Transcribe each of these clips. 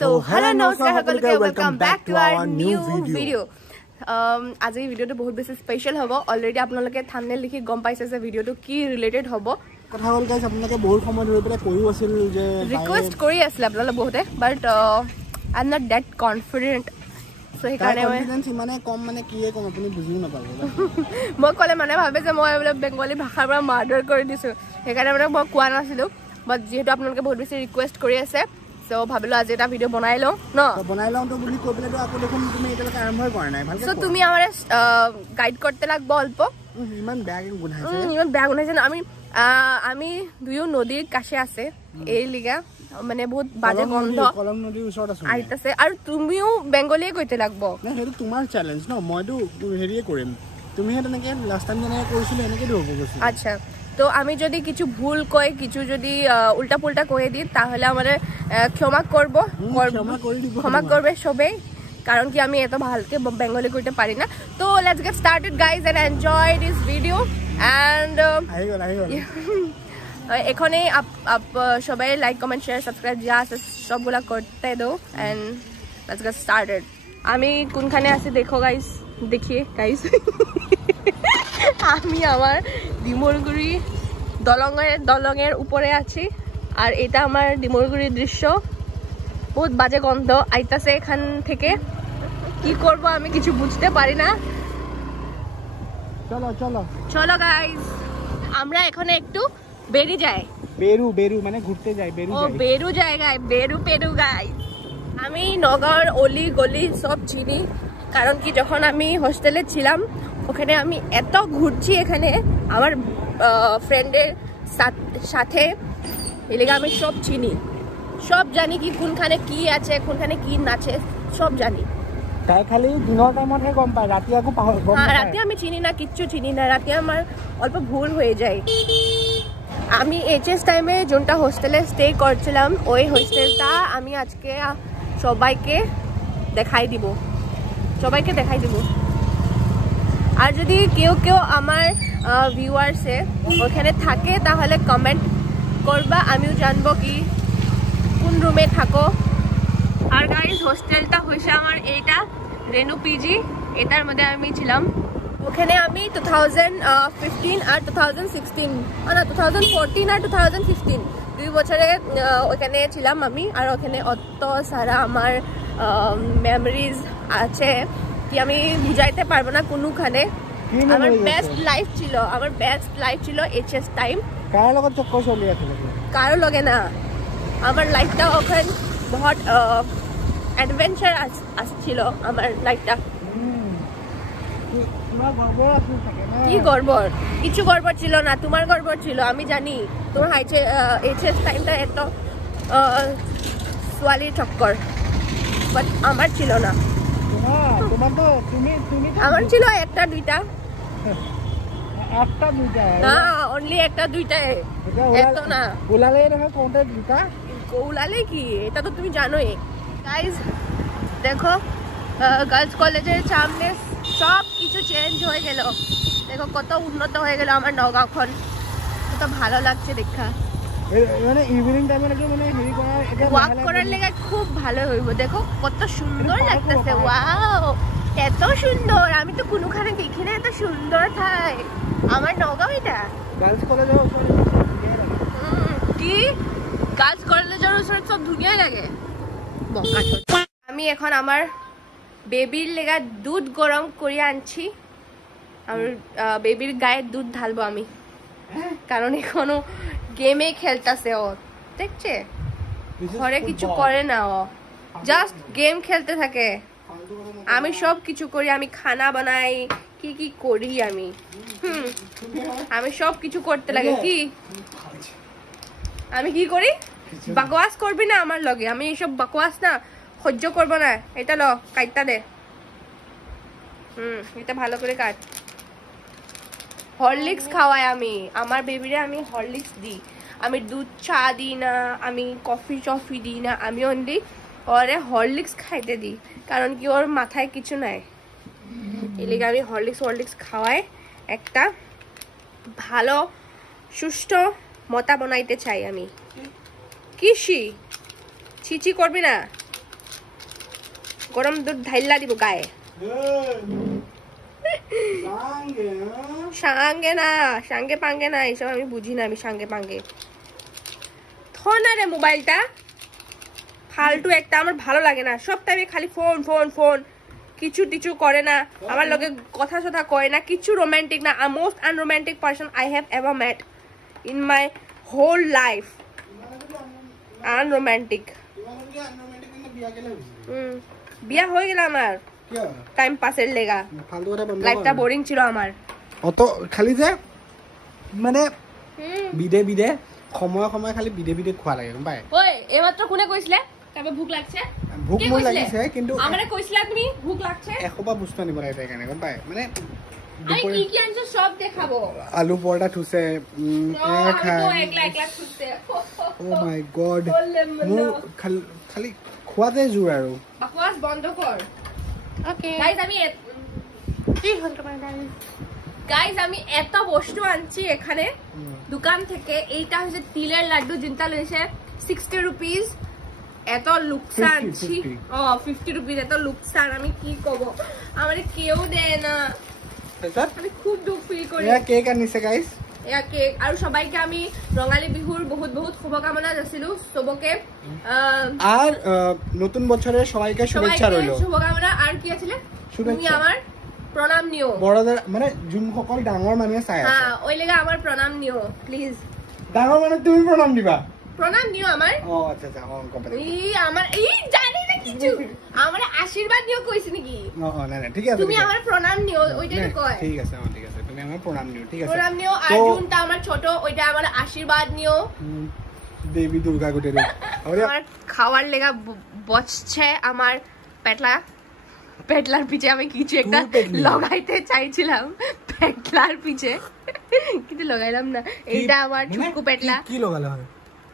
So hello namaskar সকলকে welcome back to our new video. আজি ভিডিওটো বহুত বেছি স্পেশাল হ'ব অলৰেডি আপোনালোকে থাম্বনেল লিখি গম পাইছে যে ভিডিওটো কি ৰিলেটেড হ'ব কথা হ'ল গাইস আপোনালোকে বহুত সময় ধৰি পেলাই কৈও আছিল যে ৰিকুৱেষ্ট কৰি আছিল আপোনালোকে বহুতে but I am not that confident so সেইকাৰণে কনফিডেন্স মানে কম মানে কিয়ে কম আপুনি বুজিও নাপাব মই ক'লে মানে ভাবে যে মই বোলে বেংগলী ভাষাৰ পৰা মাৰ্ডাৰ কৰি দিছো সেইকাৰণে মানে মই কোৱা নাছিলো বাট যেহেতু আপোনালোকে বহুত বেছি ৰিকুৱেষ্ট কৰি আছে সো ভাবিলো আজি এটা ভিডিও বনাই লও ন বনাই লও তো বুলি কৈ পেলাই আকৌ দেখোন তুমি এটালৈকে আৰম্ভই কৰা নাই ভালকৈ সো তুমি আমারে গাইড করতে লাগবে অল্প ইমান ব্যাগ গুনাইছে ইমান ব্যাগ গুনাইছে না আমি দুয়ো নদীর কাছে আছে এই লিগা মানে বহুত বাজে গন্ধ কলম নদীৰ ওচৰত আছে আইতাছে আৰু তুমিও বেংগলীয়ে কইতে লাগব না হেতু তোমাৰ চ্যালেঞ্জ ন মইতো হেৰিয়ে কৰিম তুমি হেতনেকে লাস্ট টাইম যেনে কৰিছিল এনেকে দিব কৈছিল আচ্ছা তো আমি যদি কিছু ভুল কই কিছু যদি উল্টা পুল্টা কই দি তাহলে আমারে ক্ষমা করব ক্ষমা করবে সবাই কারণ কি আমি এত ভালকে বেঙ্গলি কইতে পারি না তো let's get started guys and enjoy this video and এখানে আপ সবাই লাইক কমেন্ট শেয়ার সাবস্ক্রাইব যা আছে সবগুলা করতে দাও এন্ড লেটস গেট স্টার্টেড আমি কোনখানে আছি দেখো গাইস দেখিয়ে গাইস আমি আমার ডিমরগুড়ি দলঙের উপরে আছি আর এটা আমার ডিমরগুড়ির দৃশ্য বহুত বাজে গন্ধ আইতাছে এখান থেকে কি করব আমি কিছু বুঝতে পারি না চলো চলো চলো গাইস আমরা এখন একটু বেরি যাই বেরু মানে ঘুরতে যাই বেরু জায়গায় বেরু গাইস আমি নগর অলি গলি সব চিনি কারণ কি যখন আমি হোস্টেলে ছিলাম ওখানে আমি এত ঘুরছি এখানে আমার ফ্রেন্ডের সাথে এলাকা আমি সব চিনি সব জানি কি কোনখানে কি আছে কোনখানে কি নাচে সব জানি তাই খালি দিনৰ টাইমত হে গম পায় ৰাতি আকৌ গম পায় ৰাতি আমি চিনি না কিচ্ছু চিনি না ৰাতি আমার অল্প ভুল হয়ে যায় আমি এইচএস টাইমে যোনটা হোস্টেলে স্টে করছিলাম ওই হোস্টেলটা আমি আজকে সবাইকে দেখাই দিব আর যদি কেউ আমার ভিউয়ার্সে ওখানে থাকে তাহলে কমেন্ট করবা আমিও জানবো কি কোন রুমে থাকো আর গাইস হোস্টেলটা হইছে আমার এইটা রেনু পিজি এটার মধ্যে আমি ছিলাম ওখানে আমি 2015 আর 2016 না 2014 আর 2015 দুই বছরে ওখানে ছিলাম আমি আর ওখানে অত সারা আমার মেমোরিজ আছে কি আমি বুঝাইতে পারবো না কোনখানে আমার বেস্ট লাইফ ছিল এইচএস টাইম কার লগত চক্কর চলি আছে কারো লগে না আমার লাইফটা ওখানে বহুত অ্যাডভেঞ্চার আসছিল আমার লাইফটা কি গড়বড় কিছু গড়বড় ছিল না তোমার গড়বড় ছিল আমি জানি তোমার এইচএস টাইমটা এত সোয়ালির চক্কর বাট আমার ছিল না আমার ছিল একটা দুইটা না অনলি একটা দুইটা এত না গোলালে কি এটা তো তুমি জানোই গাইস দেখো গার্লস কলেজের সামনে সব কিছু চেঞ্জ হয়ে গেল দেখো কত উন্নত হয়ে গেল আমার নগাঁওখন কত ভালো লাগছে দেখা মানে ইভিনিং টাইমে নাকি মানে হেৰি কৰা এটা ওয়াক করার লাগা খুব ভালো হইব দেখো কত সুন্দর লাগতেছে ওয়াও এত সুন্দর আমি তো কোনখানে দেখি না এত সুন্দর ঠাই আমার নগাঁও এটা গার্লস কলেজের ওচৰত কি গাৰ্লস কলেজেৰ ওচৰত সব ধুনীয়া লাগে আমি এখন আমার বেবির লেগা দুধ গরম করে আনছি আমার বেবির গায়ে দুধ ঢালবো আমি কারণ এখনো গেমে খেলতেছে ও দেখছে ঘরে কিছু করে না ও জাস্ট গেম খেলতে থাকে আমি সব কিছু করি আমি খানা বানাই কি করি আমি সব কিছু করতে লাগে কি আমি কি করি বকওয়াস করবি না আমার লগে আমি এইসব বকওয়াস না সহ্য করবো না এটা ল কাটটা দে এটা ভালো করে কাট হরলিক্স খাওয়াই আমি আমার বেবিরে আমি হরলিক্স দিই আমি দুধ চা দিই না আমি কফি দিই না আমি অনলি ওরে হরলিক্স খাইতে দিই কারণ কি ওর মাথায় কিছু নাই এলিগে আমি হরলিক্স খাওয়াই একটা ভালো সুস্থ মতা বানাইতে চাই আমি কিসি ছিচি করবি না গৰম দুধ ঢাইলা দিব গায়ে সাঙ্গে না সাঙ্গে পাঙ্গে না এইসব আমি বুঝি না আমি সাঙ্গে পাঙ্গে থর না রে মোবাইলটা ফালতু একটা আমার ভালো লাগে না সব টাইমে খালি ফোন ফোন ফোন কিছু টিচু করে না আমার লগে কথা সথা কয় না কিছু রোমান্টিক না most unromantic person I have ever met in my whole life unromantic বিয়া হয়ে গেল আমার টাইম পাসের লেগা লাইফটা বোরিং ছিল আমার অত খালি যে মানে বিদে বিদে সময় সময় খালি বিদে বিদে খোৱা লাগে গম পায় ওই এইমাত্ৰ কোনে কইছিলে তবে ভুক লাগছে ভুক মোৰ লাগিছে কিন্তু আমাৰে কইছিলা তুমি ভুক লাগছে এখবা বস্তু আনিব লাগে তাই কাৰণে গম পায় মানে আমি কি আনছো সব দেখাবো আলু পৰটা থুছে একলা একলা থুছে ও মাই গড মোৰ খালি খোৱাতে জোৰ আৰু বাকৱাস বন্ধ কৰ ওকে গাইস আমি কি হল তোমার গাইস আমি এত বস্তু আনছি এখানে দোকান থেকে এইটা হচ্ছে তিলের লাড্ডু জিনটা লইছে 60 রুপিস এত লুকসান আনছি 50 রুপিস এত লুকসান আমি কি কব আমারে কেউ দেয় না আমি খুব দুঃখ ফিল করি এয়া কেক আনিছে গাইস এয়া কেক আৰু সবাইকে আমি ৰঙালী বিহুৰ বহুত বহুত শুভকামনা যাচিলো সবকে আর নতুন বছরের সবাইকে শুভেচ্ছা রইল শুভকামনা আর কি আছিল তুমি আমার প্রণাম নিও বড়দের মানে যোন সকল ডাঙৰ মানুহে চাই আছে হ্যাঁ ওই লাগা আমাৰ প্ৰণাম নিও প্লিজ ডাঙৰ মানে তুমি প্রণাম দিবা প্রণাম নিও আমার ও আচ্ছা আচ্ছা কম আমার জানি না কিছু আমার আশীর্বাদ নিও কইছি নাকি না না ঠিক আছে তুমি আমার প্রণাম নিও ওইটাই কয় ঠিক আছে ঠিক আছে তুমি আমার প্রণাম নিও ঠিক আছে প্রণাম নিও আর যোনটা আমার ছোট ওইটা আমার আশীর্বাদ নিও দেবী দুর্গা গোটের আমার খাওয়ার লেগা বসছে আমার পেটলার পিছে আমি কিছু একটা লাগাইতে চাইছিলাম পেটলার পিছে কিন্তু লাগাইলাম না এইটা আমার ছুকু পেটলা কি লাগালে হয়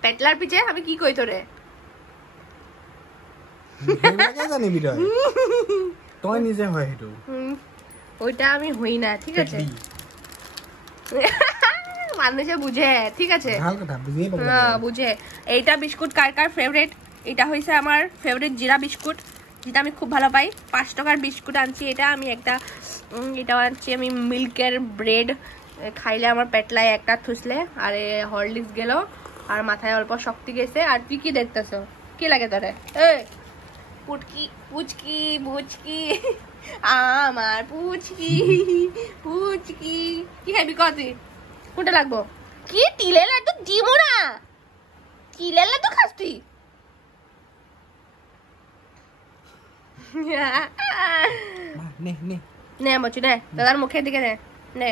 পেটলার পিছে আমি কি কই তোরে লাগে জানি বিদয় তুই নিজে হয় হেতু ওইটা আমি হই না ঠিক আছে মানুষে বুঝে ঠিক আছে ভাল কথা বুঝিয়ে পাবো হ্যাঁ বুঝে এইটা বিস্কুট কার কার ফেভারিট এটা হইছে আমার ফেভারিট জিরা বিস্কুট যেটা আমি খুব ভালো পাই 5 টাকার বিস্কুট আনছি এটা আমি একটা এটা আনছি আমি মিল্কের ব্রেড খাইলে আমার পেটলায় একটা থুসলে আর হরলিক্স গেল আর মাথায় অল্প শক্তি গেছে আর তুই কি দেখতেছো কি লাগে তোরে এই পুচকি পুচকি পুচকি আমার পুচকি পুচকি কি খাবি কত কোনটা লাগবো কি তিলের লাড্ডু দিমু না তিলের লাড্ডু খাস তুই নে নে নে বচু নে দাদার মুখের দিকে নে নে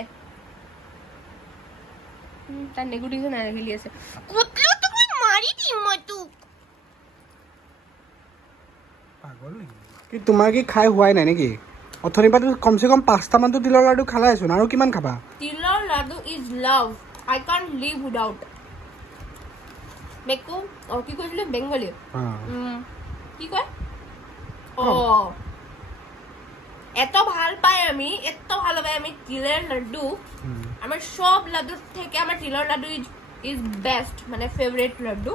তার নেগুটি না রেখে আছে কুতলো তো কই মারি দি মতু পাগল কি তোমার কি খাই হোৱাই নাই নেকি অথনি পা কমসে কম 5টা মান তো তিলৰ লাড্ডু খালাই আছো আৰু কিমান খাবা তিলৰ laddoo is love I can't live without মেকো আর কি কইলে বেঙ্গলি কি কয় ও এত ভাল পাই আমি তিলের লাড্ডু আমার সব লাড্ডুর থেকে আমার তিলের লাড্ডু ইজ বেস্ট মানে ফেভারিট লাড্ডু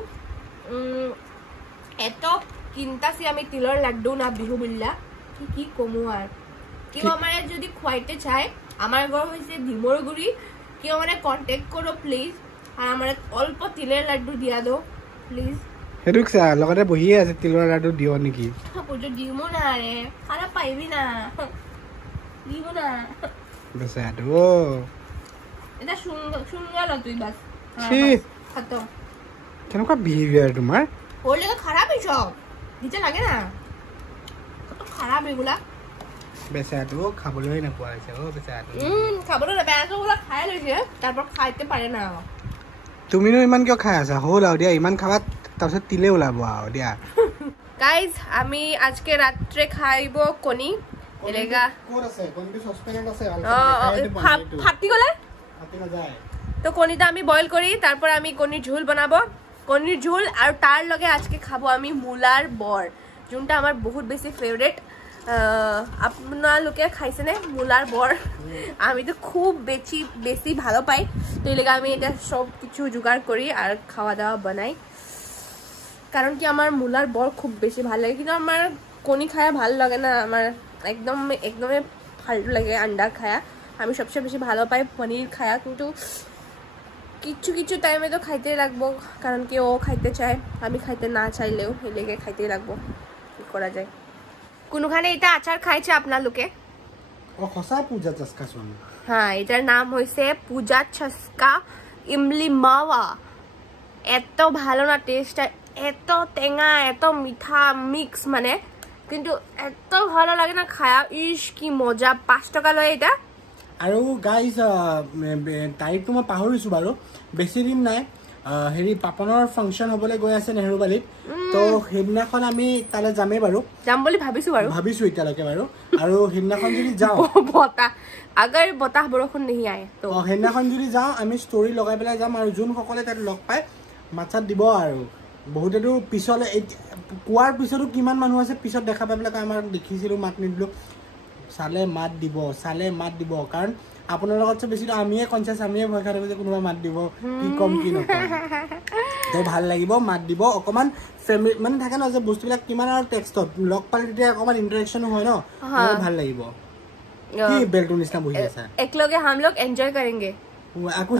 এত কিনতাছি আমি তিলের লাড্ডু না বিহু বিল্লা কি কমু আর কেউ আমারে যদি খুয়াইতে চায় আমার ঘর হইছে ভীমরগুড়ি কেউ আমারে কন্টাক্ট করো প্লিজ আর আমারে অল্প তিলের লাড্ডু দিয়া দাও প্লিজ হেতুক চা লগতে বহিয়ে আছে তিলৰ লাড্ডু দিও নেকি পুজো দিমু না রে খারাপ পাইবি না দিমু না বেসাদো এটা শুনগাল তুই বাস খাতো কেনকা বিহেভিয়ার তোমার ওলে খারাপ সব দিতে লাগে না কত খারাপ এগুলা বেসাদো খাবলৈ না পোৱা আছে ও বেসাদো খাবলৈ না বেসাগুলা খাই লৈছে তাৰপৰ খাইতে পাৰে না তুমিনো ইমান কিয় খাই আছা হল আৰু দিয়া ইমান খাবা তাৰপিছত তিলে ওলাব আৰু দিয়া গাইজ আমি আজকে রাত্রে খাইব কণী এলেগা কোর আছে কোনটি সসপেন্ট আছে ফাটি গলে ফাটি না যায় তো কণীটা আমি বয়েল করি তারপর আমি কণীর ঝোল বানাবো কণীর ঝোল আর তার লগে আজকে খাবো আমি মূলার বর যোনটা আমার বহুত বেশি ফেভারিট আপনালোকে খাইছেনে মূলার বর আমি তো খুব বেশি ভালো পাই তো এলেগা আমি এটা সব কিছু জোগাড় করি আর খাওয়া দাওয়া বানাই কারণ কি আমার মূলার বর খুব বেশি ভালো লাগে কিন্তু আমার কণী খাই ভাল লাগে না আমার একদমই ফালতু লাগে আন্ডা খায়া আমি সবচেয়ে বেশি ভালো পাই পনির খায়া কিন্তু কিছু টাইমে তো খাইতেই লাগবো কারণ কি ও খাইতে চায় আমি খাইতে না চাইলেও এই লেগে খাইতেই লাগবো কি করা যায় কোনখানে এটা আচার খাইছে আপনালোকে ও খসা পূজা চস্কা শুন হ্যাঁ এটার নাম হইছে পূজা চস্কা ইমলি মাওয়া এত ভালো না টেস্ট এত টেঙা এত মিঠা মিক্স মানে কিন্তু এত ভালো লাগে না খায়া ইস কি মজা 5 টাকা লয় এটা আৰু গাইজ তাৰিখটো মই পাহৰিছো বাৰু বেছি দিন নাই হেৰি পাপনৰ ফাংচন হ'বলৈ গৈ আছে নেহৰুবালিত তো সেইদিনাখন আমি তালৈ যামেই বাৰু যাম বুলি ভাবিছো এতিয়ালৈকে বাৰু আৰু সেইদিনাখন যদি যাওঁ আগৰ বতাহ বৰষুণ নেহি আয়ে তো সেইদিনাখন যদি যাওঁ আমি ষ্টৰি লগাই পেলাই যাম আৰু যোনসকলে তাত লগ পায় মাছাত দিব আৰু বহুতেতো পিছলৈ কোৱাৰ পিছতো কিমান মানুহ আছে পিছত দেখা পাই পেলাই আমাৰ দেখিছিলোঁ মাত নিদিলোঁ চালে মাত দিব কাৰণ আপোনাৰ লগত বেছিটো আমিয়ে কনচিয়াছ আমিয়ে ভয় খাই থাকোঁ যে কোনোবা মাত দিব কি কম কি নকম তো ভাল লাগিব মাত দিব অকণমান ফেমিলি মানে থাকে ন যে বস্তুবিলাক কিমান আৰু টেক্সটত লগ পালে তেতিয়া অকণমান ইণ্টাৰেকশ্যনো হয় ন ভাল লাগিব কি বেলটো নিচিনা বহি আছে একলগে हम लोग एंजॉय करेंगे আকো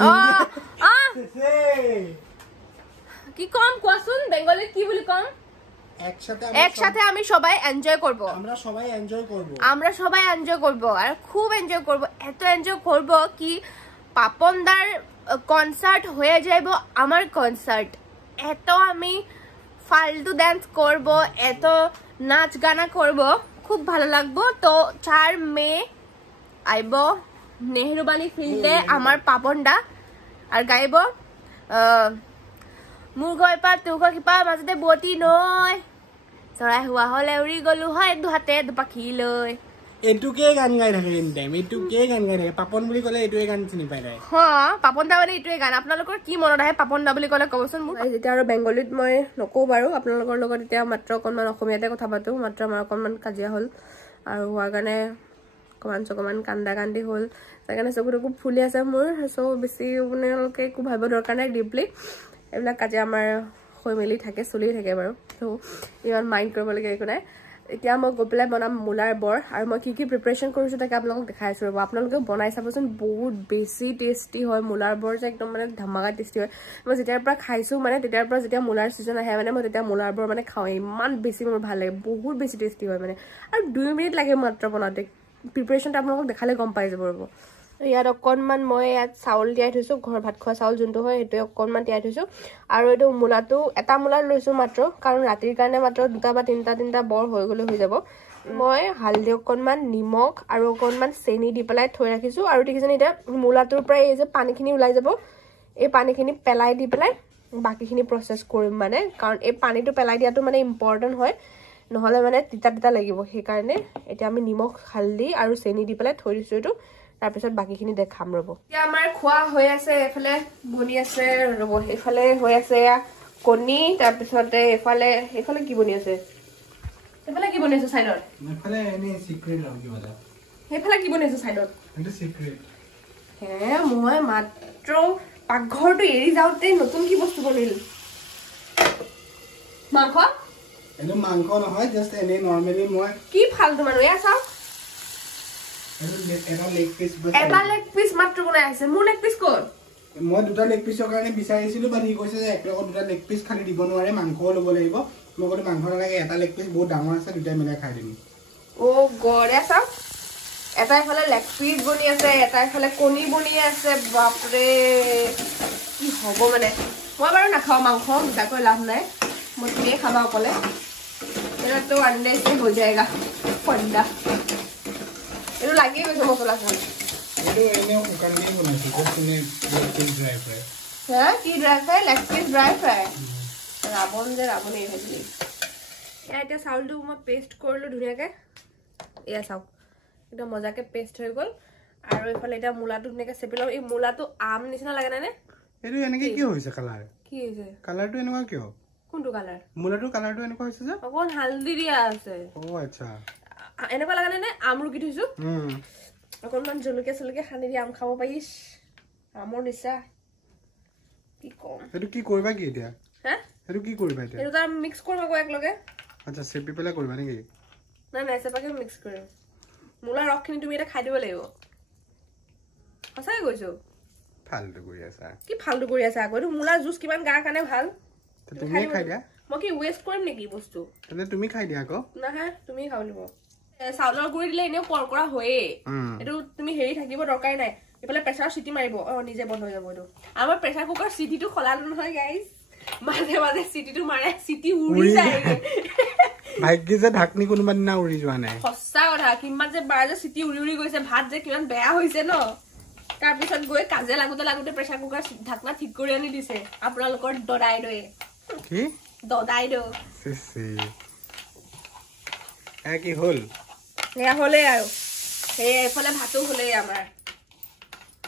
কি কম কোৱাচোন বেঙ্গলীত কি বুলি কম একসাথে আমি সবাই এনজয় করব আমরা সবাই এনজয় করব আর খুব এনজয় করব এত এনজয় করব কি পাপনদার কনসার্ট হয়ে যাইব আমার কনসার্ট এত আমি ফালতু ডান্স করব এত নাচ গানা করব খুব ভালো লাগবো তো 4 মে আইব নেহরুবালি ফিল্ডে আমার পাপনদা আর গাইব মোৰ গৈ পা তোৰ কিপা মাজতে বটি নয় চৰাই হোৱা হলে উৰি গলো হয় দুহাতে দুপাখি লৈ এটুকে গান গাই থাকে এনি টাইম এটুকে গান গাই থাকে পাপন বুলি ক'লে এটুকে গান চিনি পাই যায় পাপন দা মানে এটুকে গান আপোনালোকৰ কি মনত আহে পাপন দা বুলি ক'লে ক'বচোন মোক যেতিয়া আৰু বেংগলীত মই নকওঁ বাৰু আপোনালোকৰ লগত এতিয়া মাত্ৰ অকণমান অসমীয়াতে কথা পাতো মাত্ৰ আমাৰ অকণমান কাজিয়া হ'ল আৰু হোৱাৰ কাৰণে অকণমান কান্দা কান্দি হ'ল সেইকাৰণে চকুটুকু ফুলি আছে মোৰ চ' বেছি আপোনালোকে একো ভাবিব দৰকাৰ নাই ডিপলি এইবিলাক কাজিয়া আমাৰ হৈ মেলি থাকে চলি থাকে বাৰু তো ইমান মাইণ্ড কৰিবলগীয়া একো নাই এতিয়া মই গৈ পেলাই বনাম মূলাৰ বৰ আৰু মই কি প্ৰিপাৰেশ্যন কৰিছোঁ তাকে আপোনালোকক দেখাই আছোঁ ৰ'ব আপোনালোকেও বনাই চাবচোন বহুত বেছি টেষ্টি হয় মূলাৰ বৰ যে একদম মানে ধামাকা টেষ্টি হয় মই যেতিয়াৰ পৰা খাইছোঁ মানে তেতিয়াৰ পৰা যেতিয়া মূলাৰ ছিজন আহে মানে মই তেতিয়া মূলাৰ বৰ মানে খাওঁ ইমান বেছি মোৰ ভাল লাগে বহুত বেছি টেষ্টি হয় মানে আৰু 2 মিনিট লাগে মাত্ৰ বনাওঁতে প্ৰিপাৰেশ্যনটো আপোনালোকক দেখালে গম পাই যাব ৰ'ব ইয়াত অকণমান মই ইয়াত চাউল তিয়াই থৈছোঁ ঘৰ ভাত খোৱা চাউল যোনটো হয় সেইটোৱে অকণমান তিয়াই থৈছোঁ আৰু এইটো মূলাটো এটা মূলা লৈছোঁ মাত্ৰ কাৰণ ৰাতিৰ কাৰণে মাত্ৰ 2 বা 3টা বৰ হৈ গ'লে হৈ যাব মই হালধি অকণমান নিমখ আৰু অকণমান চেনি দি পেলাই থৈ ৰাখিছোঁ আৰু দেখিছেনে এতিয়া মূলাটোৰ পৰা এই যে পানীখিনি ওলাই যাব এই পানীখিনি পেলাই দি পেলাই বাকীখিনি প্ৰচেছ কৰিম মানে কাৰণ এই পানীটো পেলাই দিয়াটো মানে ইম্পৰ্টেণ্ট হয় নহ'লে মানে তিতা লাগিব সেইকাৰণে এতিয়া আমি নিমখ হালধি আৰু চেনি দি পেলাই থৈ দিছোঁ এইটো তাৰপিছত বাকীখিনি দেখাম ৰ'ব এতিয়া আমাৰ খোৱা হৈ আছে এফালে বনি আছে ৰ'ব এইফালে হৈ আছে কণী তাৰপিছতে এইফালে কি বনি আছে এইফালে কি বনি আছে চাইডত এইফালে এনে সিক্ৰেট আৰু কি বলা এইফালে কি বনি আছে চাইডত এটা সিক্ৰেট হে মই মাত্ৰ পাকঘৰটো এৰি যাওঁতে নতুন কি বস্তু বনিল মাংস এনে মাংস নহয় জাস্ট এনে নৰমালি মই কি ফালতু মানুহ এয়া চাওক এটা লেগ পিস মাত্ৰ বনাই আছে মোৰ লেগ পিস ক'ত মই 2টা লেগ পিসৰ কাৰণে বিচাৰিছিলো বাট হি কৈছে যে এক লগত 2টা লেগ পিস খালি দিব নোৱাৰে মাংসও ল'ব লাগিব মই ক'লো মাংস নালাগে এটা লেগ পিস বহুত ডাঙৰ আছে 2টা মিলাই খাই দিম ও গড়ে চাওক এটা এফালে লেগ পিস বনি আছে এটা এফালে কণী বনি আছে বাপৰে কি হ'ব মানে মই বাৰু নাখাওঁ মাংস দুটাকৈ লাভ নাই মই তুমিয়ে খাবা অকলে এটা তো আন্ডে से हो जाएगा फंडा এটো লাগি গৈছে মছলা খান এটো এনে শুকান দি বনাইছো কোনে ড্রাই ফ্রাই হ্যাঁ কি dry fry leg piece dry fry রাবণ এই ভাজি এটা চাউলটো মই পেস্ট কৰিলো ধুনিয়াকে এয়া চাও এটা মজাকে পেস্ট হৈ গল আৰু এফালে এটা মূলাটো ধুনিয়াকে চেপিলো এই মূলাটো আম নিচিনা লাগে না এটো এনেকে কি হৈছে কালাৰ কি হৈছে কালাৰটো এনেকুৱা কিয় কোনটো কালাৰ মূলাটো কালাৰটো এনেকুৱা হৈছে যে অকন হালদি দিয়া আছে ও আচ্ছা এনেকুৱা লাগে না আম ৰুকি থৈছো অকনমান জলকীয়া চলকীয়া খানি দি আম খাব পাৰিছ আমৰ নিচা কি কম এটো কি কৰিবা কি এতিয়া হ্যাঁ এটো কি কৰিবা এতিয়া এটো তাৰ মিক্স কৰিব গৈ একলগে আচ্ছা চেপি পেলা কৰিবা নেকি না নেচেপাকে মিক্স কৰিম মূলা ৰসখিনি তুমি এটা খাই দিব লাগিব সঁচাই কৈছো ফালতু কৰি আছা কি ফালতু কৰি আছা আকৌ মূলা জুচ কিমান গাৰ কাৰণে ভাল তুমি খাই দিয়া মই কি ওয়েষ্ট কৰিম নেকি বস্তু তেনে তুমি খাই দিয়া আকৌ না হা তুমি খাও নিব চাউলৰ গুৰি দিলে এনেও কৰকৰা হয়ে এটো তুমি হেৰি থাকিব দৰকাৰ নাই এফালে প্ৰেছাৰ সিটি মাৰিব নিজে বন্ধ হৈ যাব এটো আমাৰ প্ৰেছাৰ কুকাৰ সিটিটো খলালো নহয় গাইস মাজে মাজে সিটিটো মাৰে সিটি উৰি যায় ভাগ্য যে ঢাকনি কোনোবা দিনা উৰি যোৱা নাই সঁচা কথা কিমান যে বাৰ যে সিটি উৰি উৰি গৈছে ভাত যে কিমান বেয়া হৈছে ন তাৰ পিছত গৈ কাজে লাগোতে লাগোতে প্ৰেছাৰ কুকাৰ ঢাকনা ঠিক কৰি আনি দিছে আপোনালোকৰ দদাই দয়ে কি দদাই দো সিসি কি হল এয়া হলে আৰু এই এফালে ভাতো হলে আমাৰ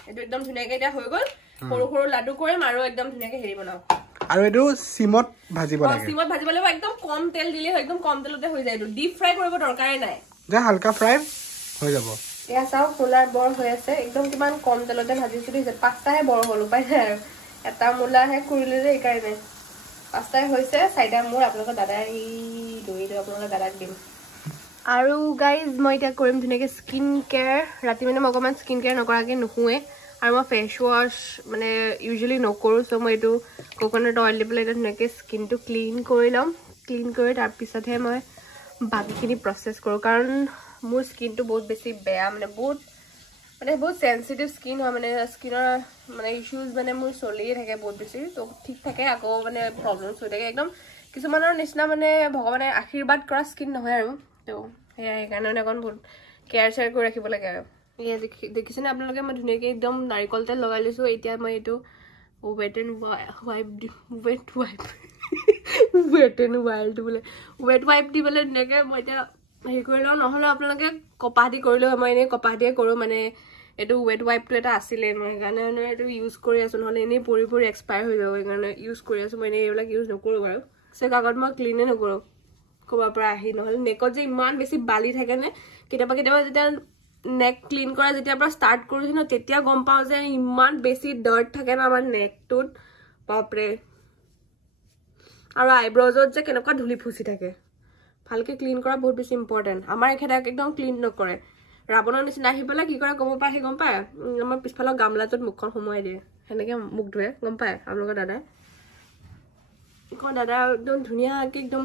এটো একদম ধুনিয়াকে এটা হৈ গল সৰু সৰু লাডু কৰিম আৰু একদম ধুনিয়াকে হেৰি বনাও আৰু এটো সিমত ভাজিব লাগে সিমত ভাজিব লাগিব একদম কম তেল দিলে একদম কম তেলতে হৈ যায় এটো ডিপ ফ্ৰাই কৰিব দৰকাৰে নাই যা হালকা ফ্ৰাই হৈ যাব এয়া চাও মূলাৰ বৰ হৈ আছে একদম কিমান কম তেলতে ভাজিছো দিছে পাঁচটাহে বৰ হল উপায় নাই আৰু এটা মূলাহে কৰিলে যে এইকাৰণে পাঁচটাই হৈছে চাইডা মোৰ আপোনালোকৰ দাদাই দৈ দৈ আপোনালোকৰ দাদাক দিম আৰু গাইজ মই এতিয়া কৰিম ধুনীয়াকৈ স্কিন কেয়াৰ ৰাতি মানে মই অকণমান স্কিন কেয়াৰ নকৰাকৈ নুশুৱে আৰু মই ফেচ ৱাছ মানে ইউজুৱেলি নকৰোঁ চ' মই এইটো কোকোনাট অইল দি পেলাই এতিয়া ধুনীয়াকৈ স্কিনটো ক্লিন কৰি ল'ম ক্লিন কৰি তাৰপিছতহে মই বাকীখিনি প্ৰচেছ কৰোঁ কাৰণ মোৰ স্কিনটো বহুত বেছি বেয়া মানে বহুত চেঞ্চিটিভ স্কিন হয় মানে স্কিনৰ মানে ইছ্যুজ মানে মোৰ চলিয়ে থাকে বহুত বেছি তো ঠিক থাকে আকৌ মানে প্ৰব্লেমছ হৈ থাকে একদম কিছুমানৰ নিচিনা মানে ভগৱানে আশীৰ্বাদ কৰা স্কিন নহয় আৰু তো সেয়া সেইকাৰণে অকণ বহুত কেয়াৰ চেয়াৰ কৰি ৰাখিব লাগে আৰু এয়া দেখিছেনে আপোনালোকে মই ধুনীয়াকৈ একদম নাৰিকল তেল লগাই লৈছোঁ এতিয়া মই এইটো ৱেট এণ্ড ৱাইপ দি পেলাই ধুনীয়াকৈ মই এতিয়া হেৰি কৰি লওঁ নহ'লে আপোনালোকে কপাহ দি কৰিলেও মই এনেই কপাহ দিয়ে কৰোঁ মানে এইটো ৱেট ৱাইপটো এটা আছিলে মই সেইকাৰণে মানে এইটো ইউজ কৰি আছোঁ নহ'লে এনেই পৰি পৰি এক্সপায়াৰ হৈ যাব সেইকাৰণে ইউজ কৰি আছোঁ মই এনেই এইবিলাক ইউজ নকৰোঁ বাৰু চেক আগত মই ক্লিনে নকৰোঁ ক'ৰবাৰ পৰা আহি নহ'লে নেকত যে ইমান বেছি বালি থাকেনে কেতিয়াবা যেতিয়া নেক ক্লিন কৰা যেতিয়াৰ পৰা ষ্টাৰ্ট কৰিছোঁ ন তেতিয়া গম পাওঁ যে ইমান বেছি ডাৰ্ট থাকে ন আমাৰ নেকটোত বাপৰে আৰু আইব্ৰজত যে কেনেকুৱা ধূলি ফুচি থাকে ভালকৈ ক্লিন কৰা বহুত বেছি ইম্পৰ্টেণ্ট আমাৰ এখেতে একদম ক্লিন নকৰে ৰাৱণৰ নিচিনা আহি পেলাই কি কৰে ক'ব পাৰে সি গম পায় আমাৰ পিছফালৰ গামলাটোত মুখখন সোমোৱাই দিয়ে সেনেকৈ মুখ ধুৱে গম পায় আপোনালোকৰ দাদাই দাদা একদম ধুনীয়াকৈ একদম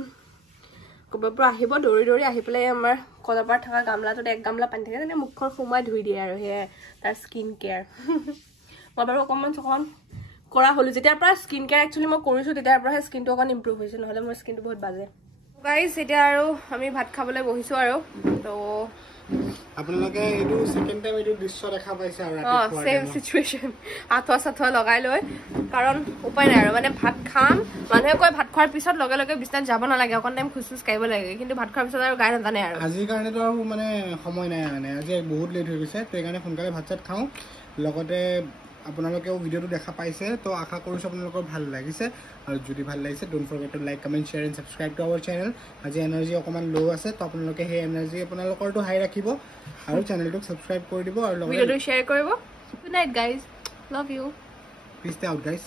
ক'ৰবাৰ পৰা আহিব দৌৰি দৌৰি আহি পেলাই আমাৰ কলৰ পৰা থকা গামলাটোত এক গামলা পানী থাকে তেনেকৈ মুখখন সোমাই ধুই দিয়ে আৰু সেয়াই তাৰ স্কিন কেয়াৰ মই বাৰু অকণমান কৰা হ'লোঁ যেতিয়াৰ পৰা স্কিন কেয়াৰ একচুৱেলি মই কৰিছোঁ তেতিয়াৰ পৰাহে স্কিনটো অকণ ইম্প্ৰুভ হৈছে নহ'লে মোৰ স্কিনটো বহুত বাজে গাইজ এতিয়া আৰু আমি ভাত খাবলৈ বহিছোঁ আৰু তো আপোনালোকে এইটো সেকেন্ড টাইম এইটো দৃশ্য দেখা পাইছে আৰু সেম সিচুৱেশ্যন আঁঠুৱা চাঠুৱা লগাই লৈ কাৰণ উপায় নাই আৰু মানে ভাত খাম মানুহে কয় ভাত খোৱাৰ পিছত লগে লগে বিছনাত যাব নালাগে অকণ টাইম খোজ খোজ কাঢ়িব লাগে কিন্তু ভাত খোৱাৰ পিছত আৰু গাই নাজানে আৰু আজিৰ কাৰণেতো আৰু মানে সময় নাই মানে আজি বহুত লেট হৈ গৈছে তো সেইকাৰণে সোনকালে ভাত চাত খাওঁ লগতে আপোনালোকেও ভিডিঅ'টো দেখা পাইছে তো আশা কৰিছোঁ আপোনালোকৰ ভাল লাগিছে আৰু যদি ভাল লাগিছে don't forget to like comment share and subscribe to our channel আজি এনাৰ্জি অকণমান ল' আছে তো আপোনালোকে সেই এনাৰ্জি আপোনালোকৰটো হাই ৰাখিব আৰু চেনেলটোক ছাবস্ক্ৰাইব কৰি দিব আৰু লগতে ভিডিঅ'টো শ্বেয়াৰ কৰিব good night guys love you পিছ আউট গাইজ